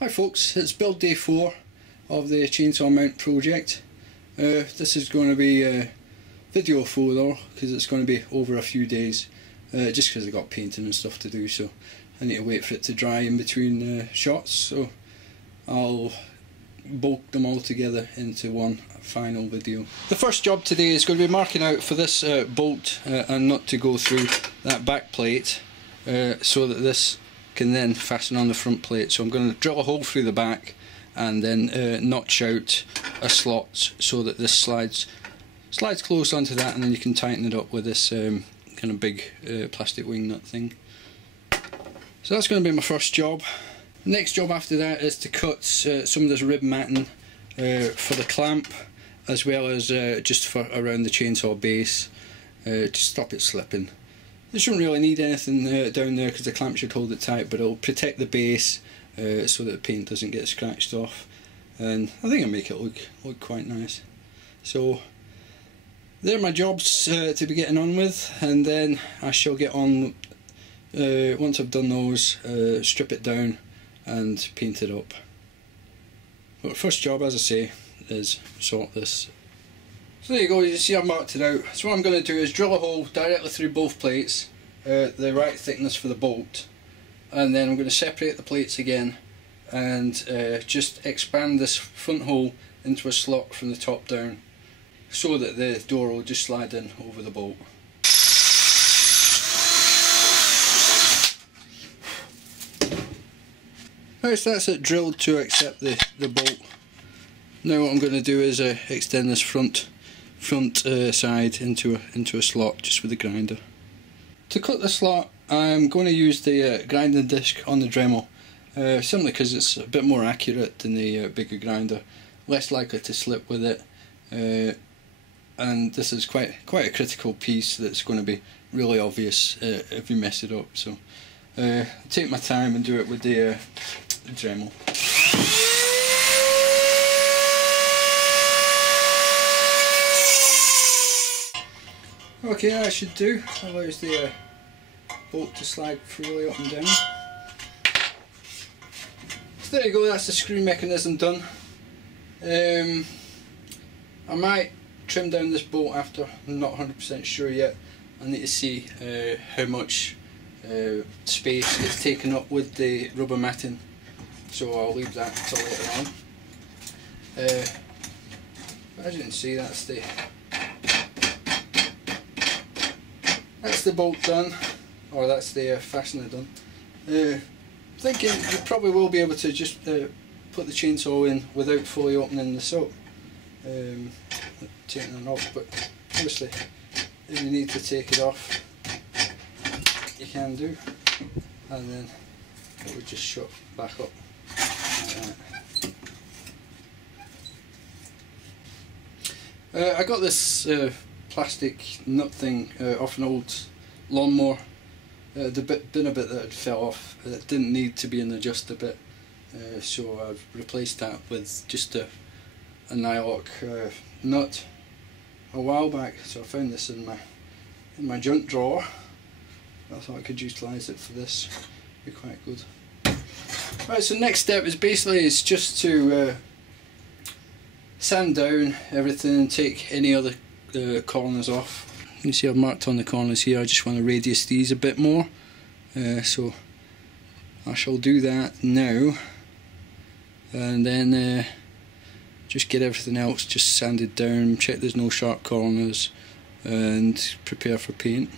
Hi folks, it's build day 4 of the chainsaw mount project. This is going to be video further because it's going to be over a few days, just because I've got painting and stuff to do, so I need to wait for it to dry in between shots, so I'll bulk them all together into one final video. The first job today is going to be marking out for this bolt and nut to go through that back plate so that this can then fasten on the front plate. So I'm going to drill a hole through the back and then notch out a slot so that this slides close onto that, and then you can tighten it up with this kind of big plastic wing nut thing. So that's going to be my first job. Next job after that is to cut some of this rib matting for the clamp, as well as just for around the chainsaw base to stop it slipping. You shouldn't really need anything down there because the clamp should hold it tight, but it'll protect the base so that the paint doesn't get scratched off, and I think it'll make it look quite nice. So they're my jobs to be getting on with, and then I shall get on once I've done those, strip it down and paint it up. But first job, as I say, is sort this. So there you go, you see I've marked it out. So what I'm going to do is drill a hole directly through both plates, the right thickness for the bolt, and then I'm going to separate the plates again and just expand this front hole into a slot from the top down so that the door will just slide in over the bolt. Right, so that's it drilled to accept the bolt. Now what I'm going to do is extend this front side into a slot just with the grinder. To cut the slot, I'm going to use the grinding disc on the Dremel, simply because it's a bit more accurate than the bigger grinder, less likely to slip with it, and this is quite a critical piece that's going to be really obvious if you mess it up. So I'll take my time and do it with the Dremel. Okay, that should do. Allows the bolt to slide freely up and down. So there you go, that's the screw mechanism done. I might trim down this bolt after, I'm not 100% sure yet. I need to see how much space is taken up with the rubber matting, so I'll leave that until later on. As you can see, that's the bolt done, or that's the fastener done. Thinking you probably will be able to just put the chainsaw in without fully opening this up, taking it off, but obviously if you need to take it off you can do, and then it would just shut back up like that. I got this plastic nut thing off an old lawnmower. There'd been a bit that had fell off. It didn't need to be an adjuster bit, so I've replaced that with just a nylock nut a while back. So I found this in my junk drawer. I thought I could utilise it for this. Be quite good. Right, so next step is just to sand down everything and take any other corners off. You see I've marked on the corners here. I just want to radius these a bit more, so I shall do that now, and then just get everything else just sanded down, check there's no sharp corners, and prepare for paint.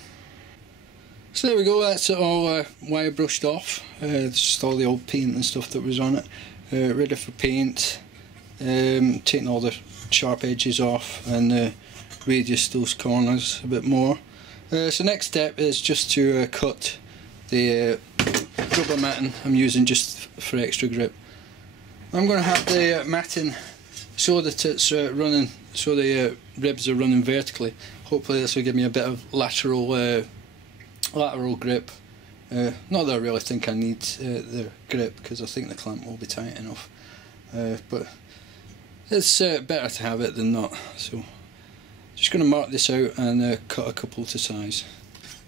So there we go, that's it all wire brushed off, just all the old paint and stuff that was on it, ready for paint, taking all the sharp edges off and radius those corners a bit more. So next step is just to cut the rubber matting I'm using just for extra grip. I'm going to have the matting so that it's running, so the ribs are running vertically. Hopefully this will give me a bit of lateral grip. Not that I really think I need the grip, because I think the clamp will be tight enough, but it's better to have it than not. So just going to mark this out and cut a couple to size.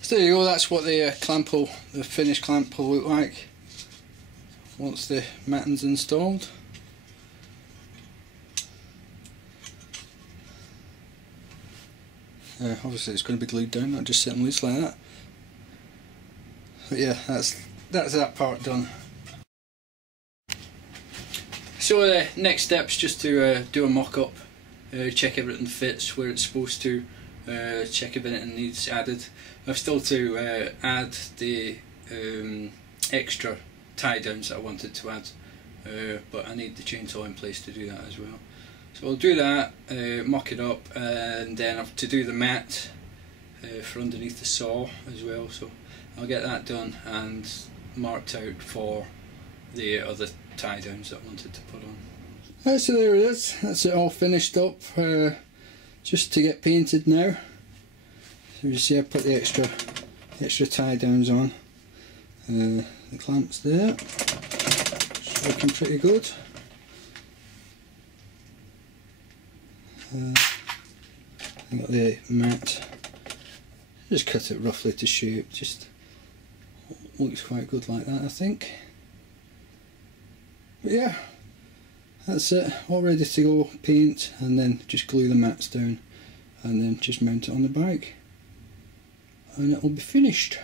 So there you go, that's what the clamp hole, the finished clamp will look like. once the matting's installed. Obviously it's going to be glued down, not just sitting loose like that. But yeah, that's that part done. So the next step's just to do a mock-up, check everything fits where it's supposed to, check if anything needs added. I've still to add the extra tie downs that I wanted to add, but I need the chainsaw in place to do that as well. So I'll do that, mock it up, and then I have to do the mat for underneath the saw as well. So I'll get that done and marked out for the other tie downs that I wanted to put on. So there it is, that's it all finished up, just to get painted now. So you see I put the extra tie downs on, the clamps there, it's looking pretty good. I got the mat, just cut it roughly to shape, just looks quite good like that I think. But yeah, that's it, all ready to go, paint, and then just glue the mats down and then just mount it on the bike and it will be finished.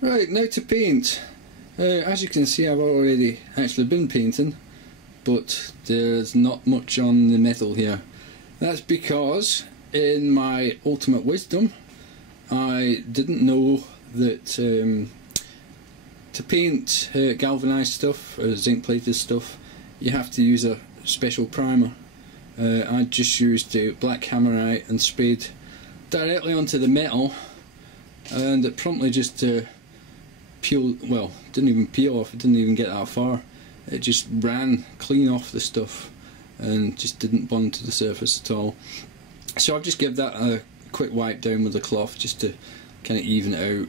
Right, now to paint. As you can see I've already actually been painting, but there's not much on the metal here. That's because in my ultimate wisdom I didn't know that to paint galvanised stuff or zinc plated stuff you have to use a special primer. I just used the black hammerite and sprayed directly onto the metal, and it promptly just peeled, well, didn't even peel off, it didn't even get that far. It just ran clean off the stuff and just didn't bond to the surface at all. So I've just give that a quick wipe down with a cloth just to kind of even it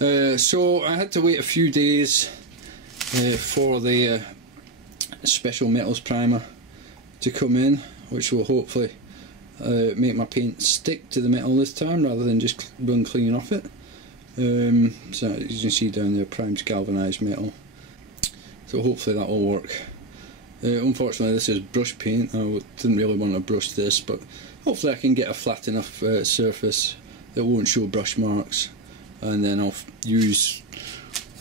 out. So I had to wait a few days for the special metals primer to come in, which will hopefully make my paint stick to the metal this time rather than just run clean off it. So as you can see down there, primed galvanised metal. So hopefully that will work. Unfortunately this is brush paint, I didn't really want to brush this, but hopefully I can get a flat enough surface that won't show brush marks, and then I'll use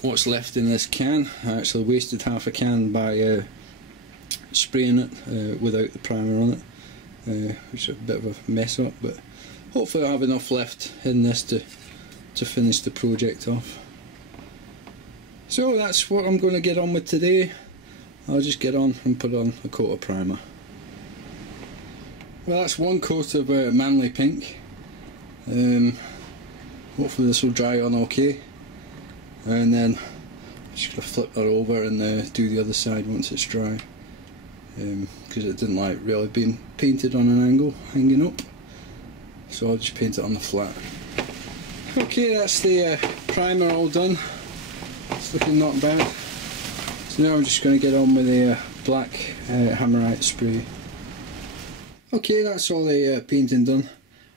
what's left in this can. I actually wasted half a can by spraying it without the primer on it, which is a bit of a mess up, but hopefully I'll have enough left in this to finish the project off. So that's what I'm going to get on with today. I'll just get on and put on a coat of primer. Well, that's one coat of manly pink. Hopefully this will dry on okay, and then I'm just going to flip that over and do the other side once it's dry, because it didn't like really being painted on an angle hanging up, so I'll just paint it on the flat. Okay, that's the primer all done. It's looking not bad. So now I'm just going to get on with the black hammerite spray. Okay, that's all the painting done.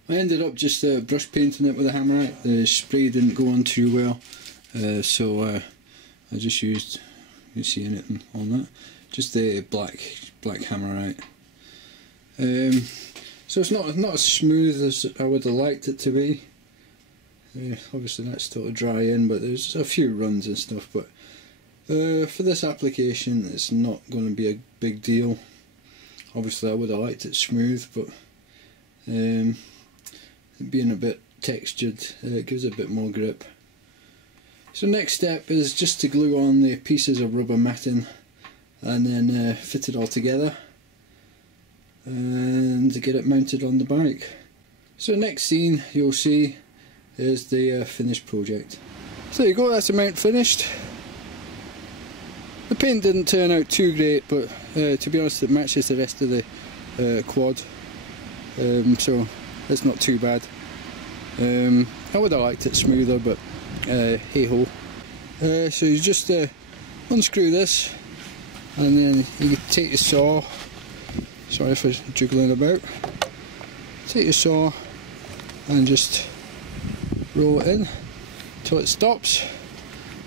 I ended up just brush painting it with the hammerite. The spray didn't go on too well, so I just used, you see anything on that, just the black hammerite. So it's not as smooth as I would have liked it to be. Obviously that's still to dry in, but there's a few runs and stuff, but for this application it's not going to be a big deal. Obviously I would have liked it smooth, but being a bit textured, it gives it a bit more grip. So next step is just to glue on the pieces of rubber matting and then fit it all together and to get it mounted on the bike. So next scene you'll see is the finished project. So there you go, that's the mount finished. The paint didn't turn out too great, but to be honest it matches the rest of the quad, so it's not too bad. I would have liked it smoother, but hey ho. So you just unscrew this and then you take your saw, sorry for jiggling about, take your saw and just roll it in till it stops,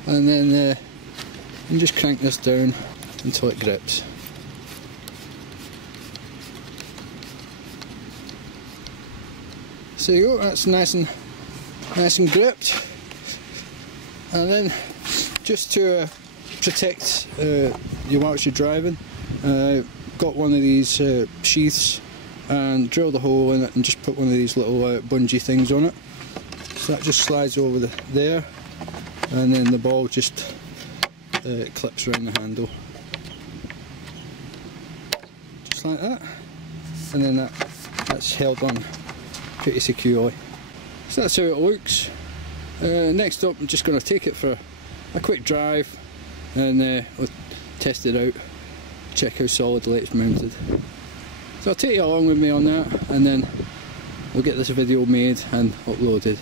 and then and just crank this down until it grips. So there you go, that's nice and gripped. And then just to protect you whilst you're driving, got one of these sheaths and drilled a hole in it and just put one of these little bungee things on it. So that just slides over there, and then the ball just clips around the handle. Just like that. And then that's held on pretty securely. So that's how it looks. Next up, I'm just going to take it for a quick drive and we'll test it out, check how solidly it's mounted. So I'll take you along with me on that, and then we'll get this video made and uploaded.